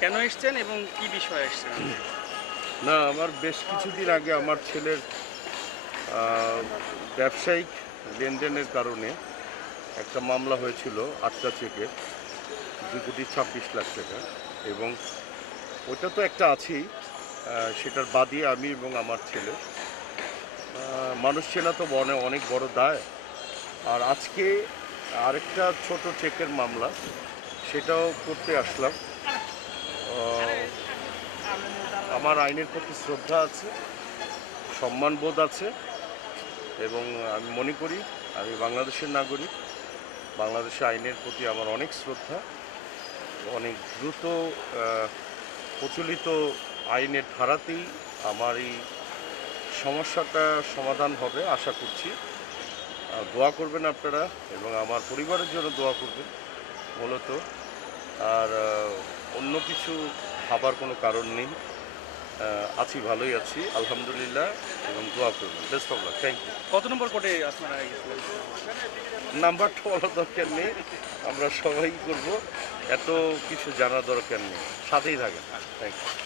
কেন এসছেন এবং কি বিষয়ে এসছেন? না, আমার বেশ কিছুদিন আগে আমার ছেলের ব্যবসায়িক লেনদেনের কারণে একটা মামলা হয়েছিল আটটা চেকের দু কোটি ছাব্বিশ লাখ টাকা এবং ওটা তো একটা আছেই সেটার বাদে আমি এবং আমার ছেলে মানুষ চেনা তো অনেক অনেক বড় দায়। আর আজকে আরেকটা ছোট চেকের মামলা, সেটাও করতে আসলাম। আমার আইনের প্রতি শ্রদ্ধা আছে, সম্মানবোধ আছে, এবং আমি মনে করি আমি বাংলাদেশের নাগরিক, বাংলাদেশের আইনের প্রতি আমার অনেক শ্রদ্ধা, অনেক দ্রুত প্রচলিত আইনের ধারাতেই আমার এই সমস্যাটা সমাধান হবে, আশা করছি। দোয়া করবেন আপনারা এবং আমার পরিবারের জন্য দোয়া করবেন, মূলত। আর অন্য কিছু ভাবার কোনো কারণ নেই। আছি ভালোই আছি আলহামদুলিল্লাহ এবং দোয়া করবেন। Best of luck thank you কত নম্বর কোটে আপনারা নাম্বার নাম্বারটা বলার দরকার নেই আমরা সবাই করব এত কিছু জানার দরকার নেই। সাথেই থাকেন। Thank you